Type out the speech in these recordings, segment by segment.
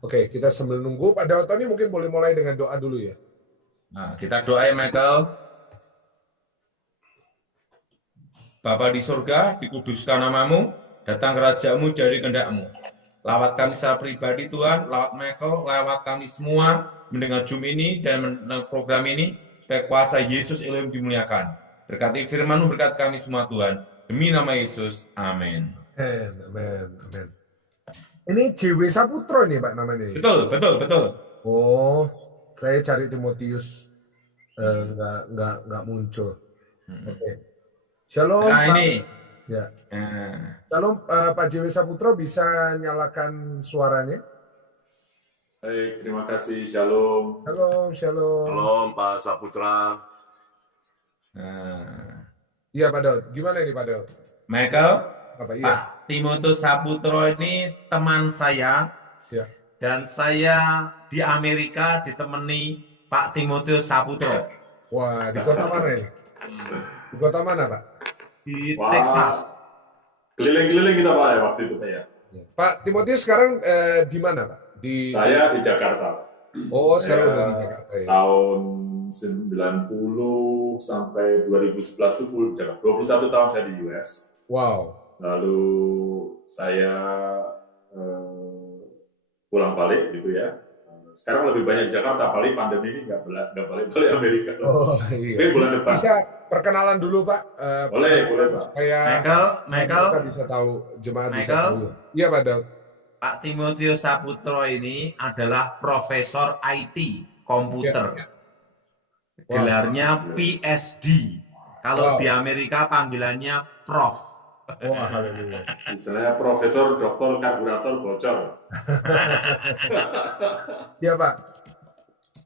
Oke, kita sambil nunggu. Pak Daoto ini mungkin boleh mulai dengan doa dulu ya. Nah, kita doa ya Michael. Bapa di surga, dikuduskan namamu, datang kerajaanmu jadi kehendakmu. Lawat kami secara pribadi Tuhan, lawat Michael, lawat kami semua mendengar Zoom ini dan mendengar program ini, supaya kuasa Yesus Elohim dimuliakan. Berkati firman-Mu, berkati kami semua Tuhan. Demi nama Yesus, amin. Amin, amin, amin. Ini JW Saputro ini Pak namanya. Betul, betul, betul. Oh, saya cari Timotius nggak muncul. Oke. Shalom Nah Pak. ini, Ya. nah, Shalom Pak JW Saputro, bisa nyalakan suaranya? Baik, terima kasih. Shalom. Shalom, shalom. Shalom Pak Saputra. nah. Iya Pak Daud. Gimana ini Pak Daud? Michael, Apa iya? Pak Timotius Saputro ini teman saya, Ya. dan saya di Amerika ditemani Pak Timotius Saputro Wah, di kota mana ini? Di kota mana Pak? di Wah. Texas. Keliling-keliling kita Pak ya waktu itu Pak ya. Pak Timotius sekarang di mana Pak? Saya di Jakarta. Oh, sekarang Saya udah di Jakarta ya. Tahun 90 sampai 2011 itu full di Jakarta. 21 tahun saya di US. Wow. Lalu saya pulang balik gitu ya. Sekarang lebih banyak di Jakarta, paling pandemi ini nggak balik Amerika. Oh iya. Mungkin bulan depan. Bisa perkenalan dulu Pak. Boleh Pak. Supaya Michael, kita bisa tahu, jemaat bisa Michael? tahu. Iya Pak Daud. Pak Timotius Saputro ini adalah profesor IT komputer. Ya. Gelarnya PhD. Kalau Wow. di Amerika panggilannya Prof. Wah, haleluya. Misalnya Profesor Dr. Karburator bocor. Iya Pak.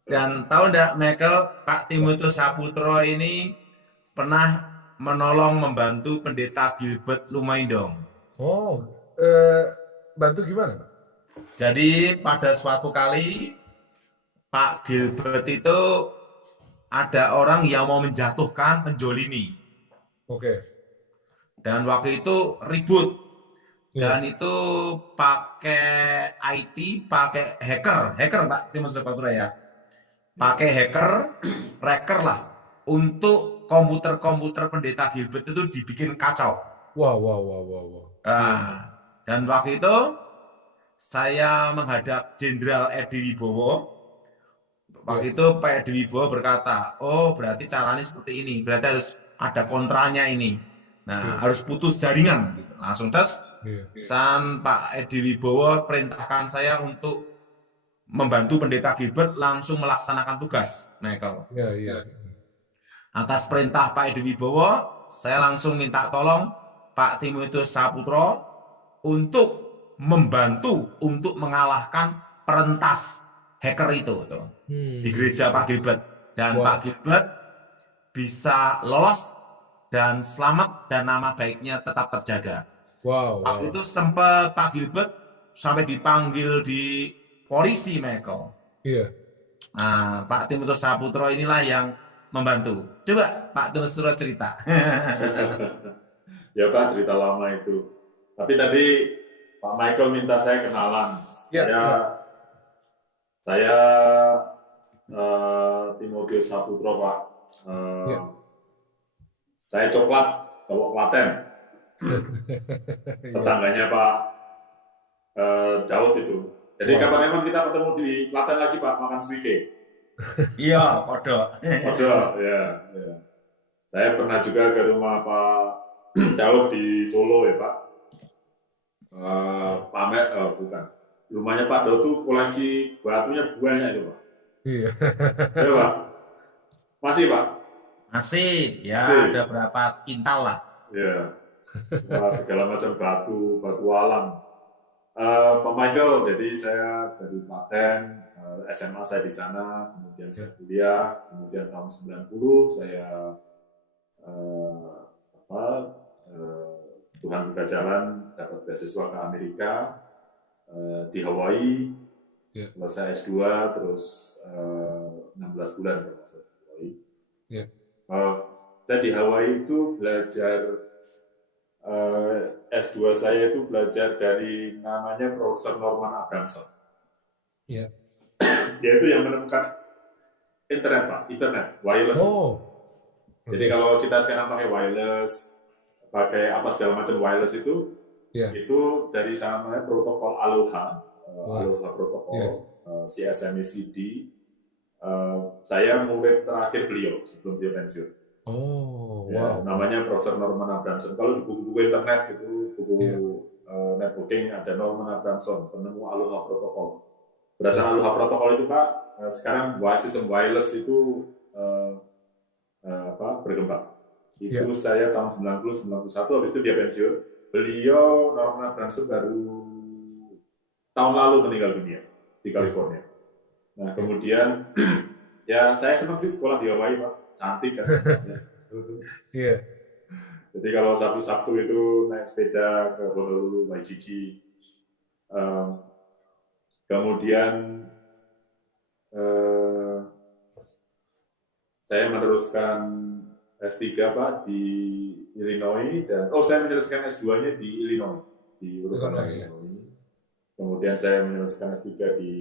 Dan tahu enggak Michael, Pak Timotius Saputro ini pernah menolong membantu pendeta Gilbert Lumaindong. Oh, bantu gimana Pak? Jadi pada suatu kali Pak Gilbert itu ada orang yang mau menjatuhkan, menjolimi. Oke. Dan waktu itu ribut. Ya. Dan itu pakai IT, pakai hacker Pak Timotius Saputro ya. Pakai hacker lah. Untuk komputer-komputer pendeta Gilbert itu dibikin kacau. Wow. Nah, dan waktu itu saya menghadap Jenderal Edi Wibowo. Waktu itu Pak Edi Wibowo berkata, oh berarti caranya seperti ini, berarti harus ada kontranya ini. Nah, harus putus jaringan. Gitu. Langsung Pak Edi Wibowo perintahkan saya untuk membantu pendeta Gilbert langsung melaksanakan tugas, Michael. Iya. Atas perintah Pak Edi Wibowo, saya langsung minta tolong Pak Timotius Saputro untuk membantu untuk mengalahkan perentas hacker itu tuh, di gereja Pak Gilbert. Dan Pak Gilbert bisa lolos dan selamat dan nama baiknya tetap terjaga. Wow. Waktu itu sempat Pak Gilbert sampai dipanggil di polisi, Michael. Iya. Nah, Pak Timotius Saputro inilah yang membantu. Coba Pak Timotius Saputro cerita. Ya Pak, cerita lama itu. Tapi tadi Pak Michael minta saya kenalan. Saya Timotius Saputro Pak. Saya coklat, cowok Klaten. Tetangganya Pak Daud itu. Jadi kapan-kapan kita ketemu di Klaten lagi Pak, makan suike. Iya, kodok. Ya. Saya pernah juga ke rumah Pak Daud di Solo ya Pak. Bukan. Rumahnya Pak Daud tuh koleksi batunya banyak itu Pak. Iya. Ya Pak. Masih Pak? Masih, ya ada berapa kintal lah. Ya. Segala macam batu alam. Pak Michael, jadi saya dari Klaten, SMA saya di sana, kemudian saya kuliah, kemudian tahun 90 saya Tuhan buka jalan dapat beasiswa ke Amerika di Hawaii, selesai S2 terus 16 bulan di Hawaii. Saya di Hawaii itu belajar S2 saya itu belajar dari namanya Profesor Norman Abramson. Iya. Dia itu yang menemukan internet, Pak, internet, wireless. Oh. Jadi kalau kita sekarang pakai wireless, pakai apa segala macam wireless itu dari sama protokol Aloha, Aloha protokol, CSMACD. Saya murid terakhir beliau sebelum dia pensiun. Oh, Ya, wow. namanya Profesor Norman Abramson. Kalau di buku-buku internet itu, buku networking ada Norman Abramson, penemu Aloha protokol. Berdasarkan Aloha protokol itu, Pak, sekarang sistem wireless itu berkembang. Itu saya tahun 90, 91, habis itu dia pensiun. Beliau, Norman Abramson, baru tahun lalu meninggal dunia di California. Nah, kemudian ya saya senang sih sekolah di Hawaii, Pak. Cantik kan. Iya. Jadi kalau Sabtu-Sabtu itu naik sepeda ke Honolulu, Waikiki. Kemudian saya meneruskan S3, Pak, di Illinois, dan saya menyelesaikan S2-nya di Illinois, di Urbana, Illinois. Kemudian saya menyelesaikan S3 di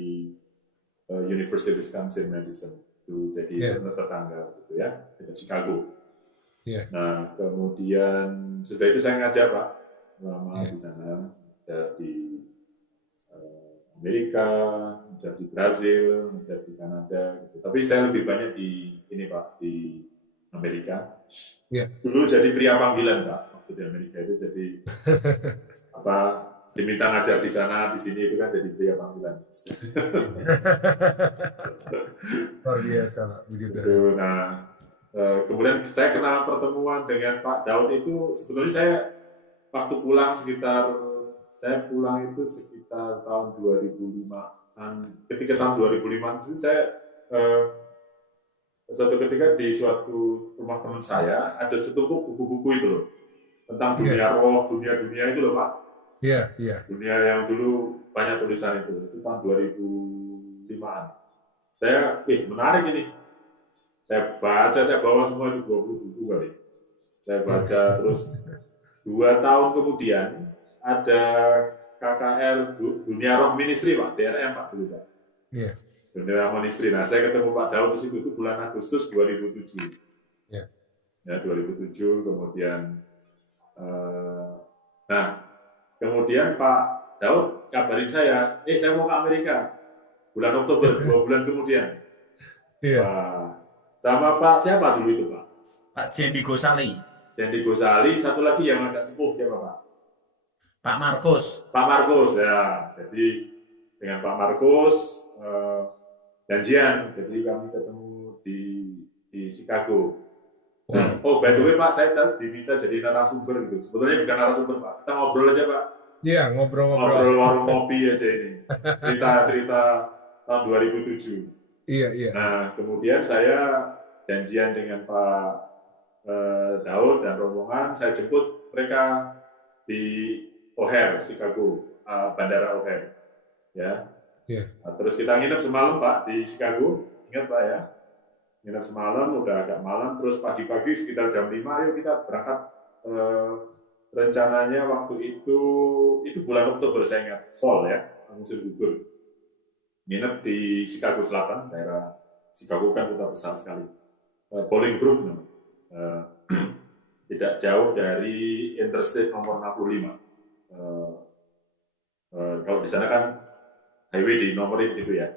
University of Wisconsin-Madison, itu jadi tetangga gitu ya, di Chicago. Nah, kemudian setelah itu saya ngajar, Pak, lama di sana, di Amerika, ngajar di Brazil, ngajar di Kanada, gitu. Tapi saya lebih banyak di ini, Pak, di Amerika. Dulu jadi pria panggilan, Pak, waktu di Amerika itu jadi diminta ngajar di sana, di sini itu kan jadi pria panggilan. Luar biasa, Pak, begitu. Nah, kemudian saya kenal pertemuan dengan Pak Daud itu sebetulnya saya waktu pulang saya pulang itu sekitar tahun 2005-an. Ketika tahun 2005 itu saya suatu ketika di suatu rumah teman saya ada setumpuk buku-buku itu loh tentang dunia roh, dunia itu loh, Pak. Iya. Dunia yang dulu banyak tulisan itu tahun 2005-an. Saya, menarik ini. Saya baca, saya bawa semua itu 20 buku kali. Saya baca terus 2 tahun kemudian ada KKR Dunia Roh Ministry, Pak, DRM, Pak, dulu, Pak. Iya. Dunia Roh Ministry. Nah, saya ketemu Pak Daud di situ itu bulan Agustus 2007. Iya. Ya, 2007 kemudian kemudian Pak Daud kabarin saya mau ke Amerika. Bulan Oktober, 2 bulan kemudian. Iya. Sama Pak siapa dulu itu, Pak? Pak Jendi Gosali. Jendi Gosali, satu lagi yang agak sepuh siapa, Pak? Pak Markus. Pak Markus, ya. Jadi dengan Pak Markus janjian, jadi kami ketemu di Chicago. Nah, by the way, Pak, saya tadi diminta jadi narasumber gitu. Sebetulnya bukan narasumber, Pak. Kita ngobrol aja, Pak. Iya, ngobrol warung kopi aja ini. Cerita tahun 2007. Iya. Nah, kemudian saya janjian dengan Pak Daud dan rombongan, saya jemput mereka di O'Hare, Chicago, Bandara O'Hare. Ya. Nah, terus kita nginep semalam, Pak, di Chicago. Ingat, Pak, ya? Nginep semalam, udah agak malam, terus pagi-pagi sekitar jam 5, ayo kita berangkat. Rencananya waktu itu bulan Oktober, saya ingat, fall ya, musim gugur. Nginep di Chicago Selatan, daerah Chicago kan kota besar sekali. Bolingbrook, tidak jauh dari Interstate nomor 65. Kalau di sana kan highway dinomorin gitu ya.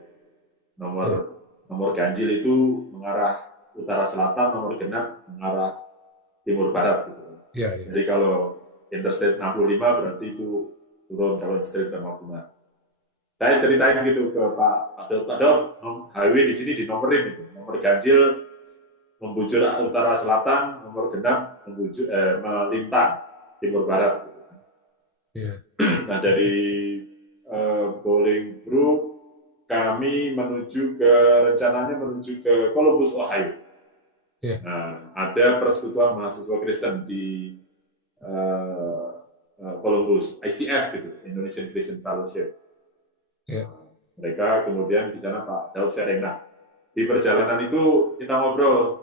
Nomor ganjil itu mengarah utara selatan, nomor genap mengarah timur barat. Gitu. Iya. Jadi kalau Interstate 65 berarti itu turun, kalau Interstate 55. Saya ceritain gitu ke Pak Daud, highway di sini dinomorin gitu. Nomor ganjil membujur utara selatan, nomor genap melintang timur barat. Gitu. Iya. Nah, dari Bolingbrook kami rencananya menuju ke Columbus, Ohio. Yeah. Nah, ada persekutuan mahasiswa Kristen di Columbus, ICF gitu, Indonesian Christian Fellowship. Yeah. Mereka kemudian di sana Pak Daud sharing. Nah, di perjalanan itu kita ngobrol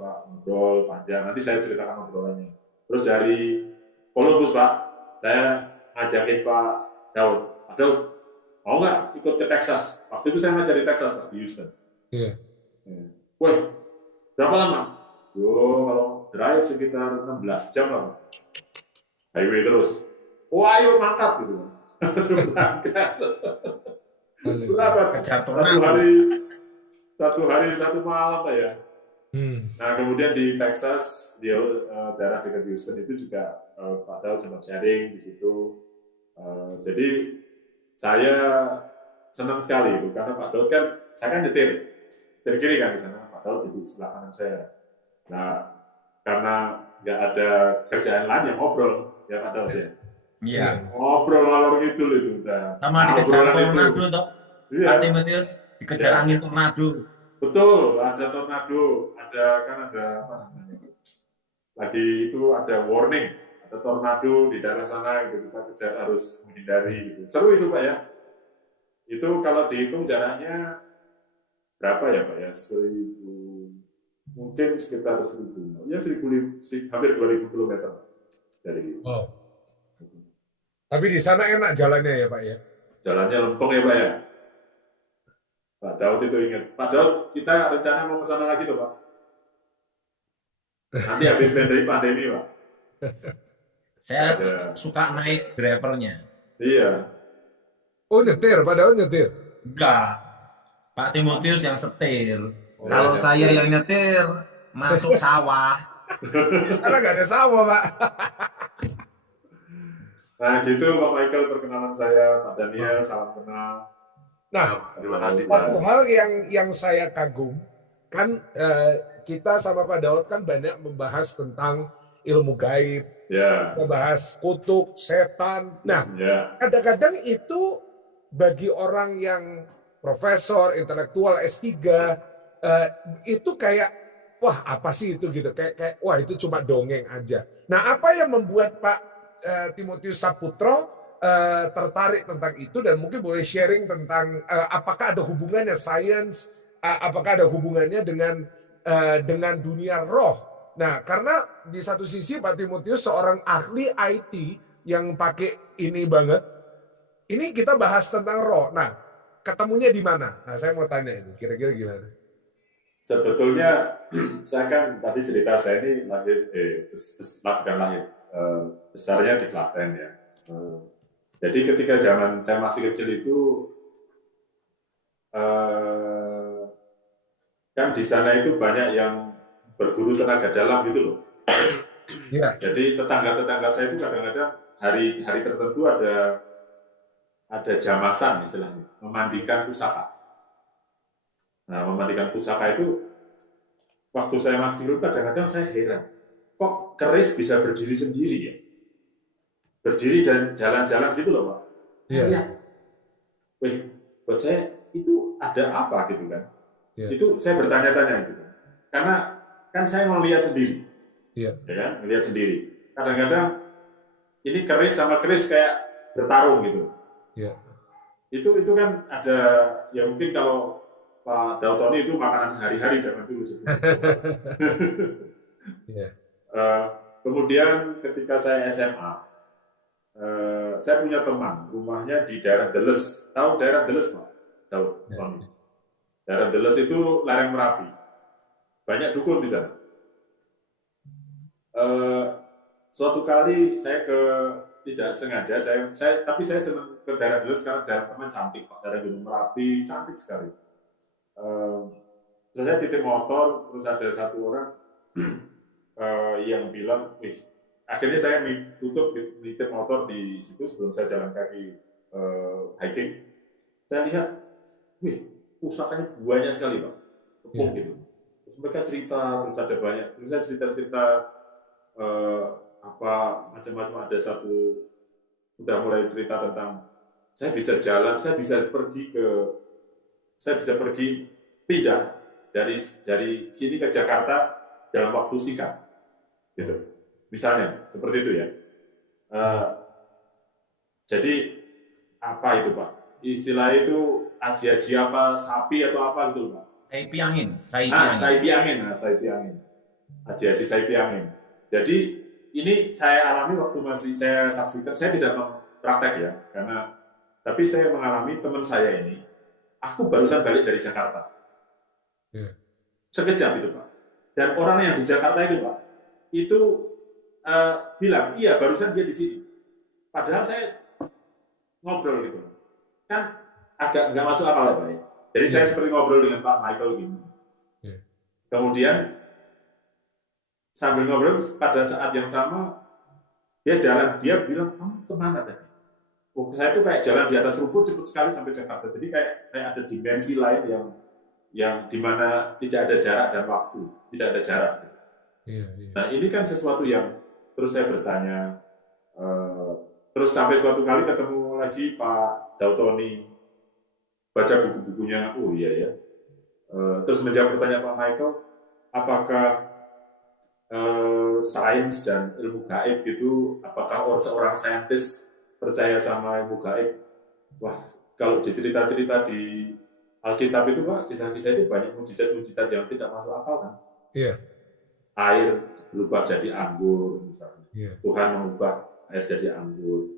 panjang. Nanti saya ceritakan obrolannya. Terus dari Columbus, Pak, saya ngajakin Pak Daud, mau nggak ikut ke Texas? Waktu itu saya ngajar di Texas, Pak, di Houston. Iya. Wih, berapa lama? Yo, kalau drive sekitar 16 jam lah, Pak. Highway terus. Wah, ayo mantap gitu. Langsung berangkat. Berapa? Kejar Satu tornado. hari, satu malam, Pak ya. Nah, kemudian di Texas, di daerah dekat Houston itu juga Pak Daud sempat sharing di situ. Jadi saya senang sekali itu karena Pak Daud kan, saya kan nyetir kiri kan di sana, Pak Daud di sebelah kanan saya. Nah, karena nggak ada kerjaan lain yang ngobrol ya Pak Daud ya. Iya. Ngobrol ngalor ngidul itu udah. Sama dikejar Obrolan tornado itu. toh. Iya. Pak Timotius dikejar Iya. angin tornado. Betul, ada tornado, ada apa namanya? Lagi itu ada warning, ada tornado di daerah sana gitu, kita kejar harus menghindari gitu. Seru itu Pak ya. Itu kalau dihitung jaraknya berapa ya Pak ya? 1000, mungkin sekitar 1000, ya 1000, hampir 2000 km dari. Wow. Tapi di sana enak jalannya ya Pak ya? Jalannya lempeng ya Pak ya. Pak Daud itu ingat. Pak Daud, kita rencana mau ke sana lagi tuh Pak. Nanti habis pandemi Pak. Saya Ada. suka naik drivernya. Iya. Oh nyetir, padahal nyetir. Enggak. Pak Timotius yang setir. Oh, Kalau iya. saya yang nyetir, masuk sawah. Karena nggak ada sawah Pak. Nah gitu Pak Michael, perkenalan saya, Pak Daniel, salam kenal. Nah, Terima kasih, satu Pak. hal yang saya kagum, kan kita sama Pak Daud kan banyak membahas tentang ilmu gaib, Ya, kita bahas kutuk, setan. Nah, ya, kadang-kadang itu bagi orang yang profesor, intelektual, S3, itu kayak, wah apa sih itu gitu, kayak wah itu cuma dongeng aja. Nah, apa yang membuat Pak Timotius Saputro tertarik tentang itu dan mungkin boleh sharing tentang apakah ada hubungannya sains, apakah ada hubungannya dengan dunia roh. Nah, karena di satu sisi Pak Timotius seorang ahli IT yang pakai ini banget. Ini kita bahas tentang roh. Nah, ketemunya di mana? Nah, saya mau tanya ini, kira-kira gimana? sebetulnya saya kan tadi cerita saya ini lahir, bukan lahir, besarnya di Klaten ya. Jadi ketika zaman saya masih kecil itu, kan di sana itu banyak yang berguru tenaga dalam gitu loh. Iya. Jadi tetangga-tetangga saya itu kadang-kadang hari tertentu ada jamasan istilahnya, memandikan pusaka. Nah, memandikan pusaka itu waktu saya masih dulu kadang-kadang saya heran, kok keris bisa berdiri sendiri ya? Berdiri dan jalan-jalan gitu loh Pak. Iya. Ya. Wih, buat saya itu ada apa gitu kan? Iya. Itu saya bertanya-tanya gitu. Karena kan saya mau lihat sendiri. Iya. Ya kan? Lihat sendiri. Kadang-kadang ini keris sama keris kayak bertarung gitu. Iya. Itu kan ada, ya mungkin kalau Pak Dautoni itu makanan sehari-hari zaman dulu. Iya. Kemudian ketika saya SMA, saya punya teman, rumahnya di daerah Deles. Tahu daerah Deles, Pak? Tahu, Tony. Daerah Deles itu lereng Merapi. Banyak dukun di sana. Suatu kali saya tidak sengaja, tapi saya senang ke daerah Deles karena daerah teman cantik, Pak. Daerah Gunung Merapi, cantik sekali. Terus saya titip motor, terus ada satu orang yang bilang, wih, akhirnya saya tutup nitip motor di situ sebelum saya jalan kaki hiking. Saya lihat, wih, pusakanya banyak sekali Pak, kepung gitu. Terus mereka cerita, terus ada banyak. Terus saya cerita apa macam-macam, ada satu udah mulai cerita tentang saya bisa jalan, saya bisa pergi pindah dari sini ke Jakarta dalam waktu singkat, gitu. Misalnya seperti itu ya. Jadi apa itu Pak? Istilah itu aji-aji apa, sapi atau apa gitu Pak? Saipi angin. Saipi angin. Aji-aji saipi angin. Jadi ini saya alami waktu masih saya saksikan. Saya tidak mempraktek ya, karena Tapi saya mengalami teman saya ini, aku barusan balik dari Jakarta. Sekejap itu Pak. Dan orang yang di Jakarta itu Pak, itu bilang, iya barusan dia di sini. Padahal saya ngobrol gitu. Kan agak nggak masuk akal ya Pak ya. Jadi saya seperti ngobrol dengan Pak Michael gini. Kemudian sambil ngobrol pada saat yang sama dia jalan, dia bilang, kamu kemana tadi? Oh, saya tuh kayak jalan di atas rumput cepat sekali sampai Jakarta. Jadi kayak ada dimensi lain yang dimana tidak ada jarak dan waktu, tidak ada jarak. Nah ini kan sesuatu yang terus saya bertanya, terus sampai suatu kali ketemu lagi Pak Dautoni, baca buku-bukunya, oh iya ya. Terus menjawab pertanyaan Pak Michael, apakah sains dan ilmu gaib itu, apakah seorang saintis percaya sama ilmu gaib? Wah, kalau dicerita-cerita di Alkitab itu Pak, kisah-kisah itu banyak mujizat-mujizat yang tidak masuk akal kan? Iya. Air berubah jadi anggur misalnya. Tuhan mengubah air jadi anggur.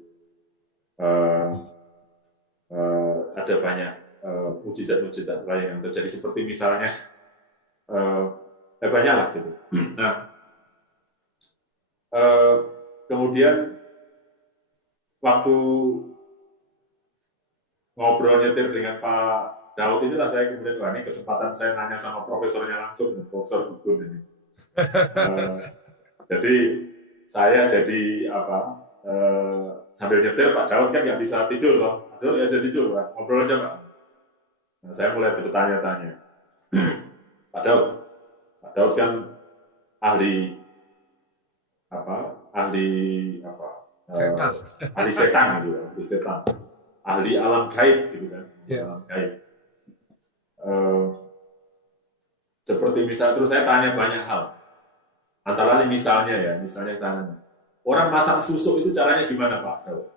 Ada banyak mujizat-mujizat lain yang terjadi seperti misalnya banyak lah gitu. Nah, kemudian waktu ngobrol nyetir dengan Pak Daud inilah saya kemudian, wah ini kesempatan saya nanya sama profesornya langsung, Profesor Gugun ini. Jadi saya jadi apa? Sambil nyetir Pak Daud kan nggak bisa tidur loh, aduh ya jadi tidur, Pak. Ngobrol aja Pak. Nah, saya mulai bertanya-tanya, Pak Daud kan ahli setan. Ahli setan gitu, ahli alam gaib gitu kan, alam gaib. Seperti misal, terus saya tanya banyak hal. Antara lain misalnya tanya, orang masang susuk itu caranya gimana Pak Daud?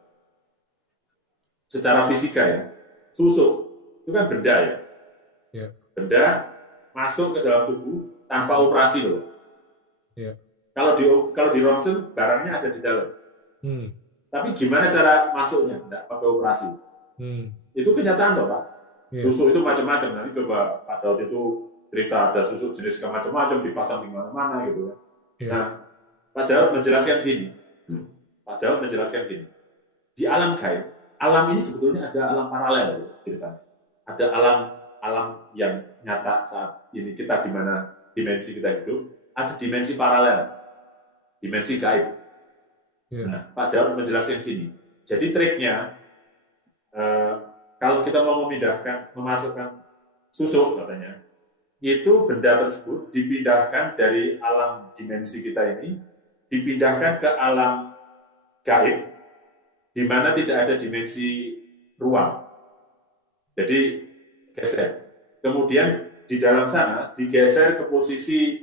Secara fisika ya, susuk itu kan benda ya. Benda masuk ke dalam tubuh tanpa operasi loh. Kalau di ronsen barangnya ada di dalam. Tapi gimana cara masuknya? Tidak pakai operasi. Itu kenyataan loh Pak. Susuk itu macam-macam. Nanti coba Pak Daud itu cerita ada susuk jenis macam-macam dipasang di mana-mana gitu kan. Nah, Pak Daud menjelaskan gini. Di alam gaib, alam ini sebetulnya ada alam paralel ceritanya. Ada alam yang nyata saat ini kita di mana dimensi kita hidup, ada dimensi paralel, dimensi gaib. Nah, Pak Daud menjelaskan gini. Jadi triknya kalau kita mau memasukkan susuk katanya, itu benda tersebut dipindahkan dari alam dimensi kita ini, dipindahkan ke alam gaib, di mana tidak ada dimensi ruang. Jadi geser. Kemudian di dalam sana digeser ke posisi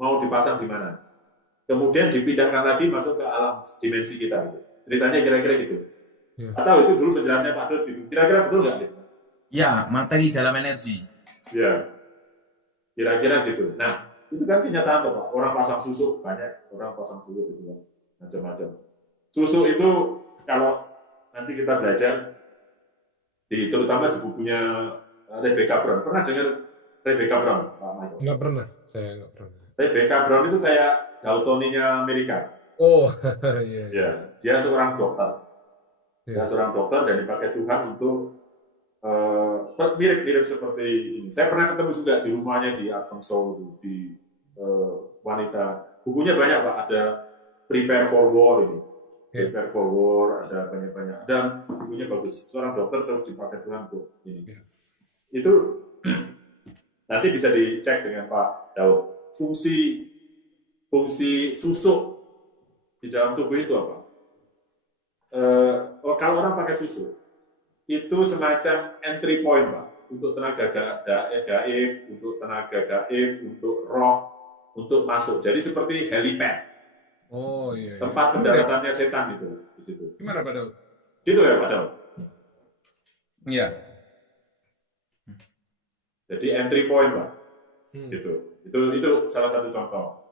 mau dipasang di mana. Kemudian dipindahkan lagi masuk ke alam dimensi kita. Ceritanya kira-kira gitu. Atau itu dulu penjelasannya Pak Daud gitu. Kira-kira betul nggak? Ya, materi dalam energi. Ya. Kira-kira gitu. Nah, itu kan kenyataan Pak. Orang pasang susuk banyak, orang pasang susuk itu kan macam-macam. Susuk itu kalau nanti kita belajar terutama di bukunya Rebecca Brown. Pernah dengar Rebecca Brown, Pak Michael? Nggak pernah, saya nggak pernah. Rebecca Brown itu kayak Daltoninya Amerika. Oh, iya. Ya, dia seorang dokter. Dia seorang dokter dan dipakai Tuhan untuk mirip-mirip seperti ini. Saya pernah ketemu juga di rumahnya di Arkansas, di wanita. Bukunya banyak Pak, ada Prepare for War ini. Prepare for War, ada banyak-banyak. Dan bukunya bagus. Seorang dokter terus dipakai Tuhan untuk ini. Itu nanti bisa dicek dengan Pak Daud. Fungsi susuk di dalam tubuh itu apa? Kalau orang pakai susuk, itu semacam entry point, Pak, untuk tenaga gaib, untuk tenaga gaib, untuk roh, untuk masuk. Jadi seperti helipad. Oh iya. Tempat pendaratannya setan itu. Di situ. Gimana Pak Daud? Gitu ya Pak Daud? Iya. Jadi entry point, Pak. Gitu. Itu salah satu contoh.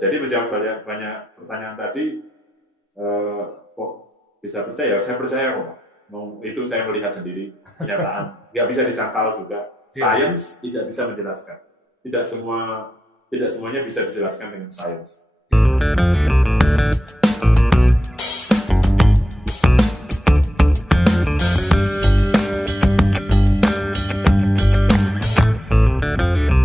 Jadi menjawab banyak pertanyaan tadi, bisa percaya, saya percaya kok. Itu saya melihat sendiri, kenyataan. Nggak bisa disangkal juga. Sains tidak bisa menjelaskan. Tidak semuanya bisa dijelaskan dengan sains.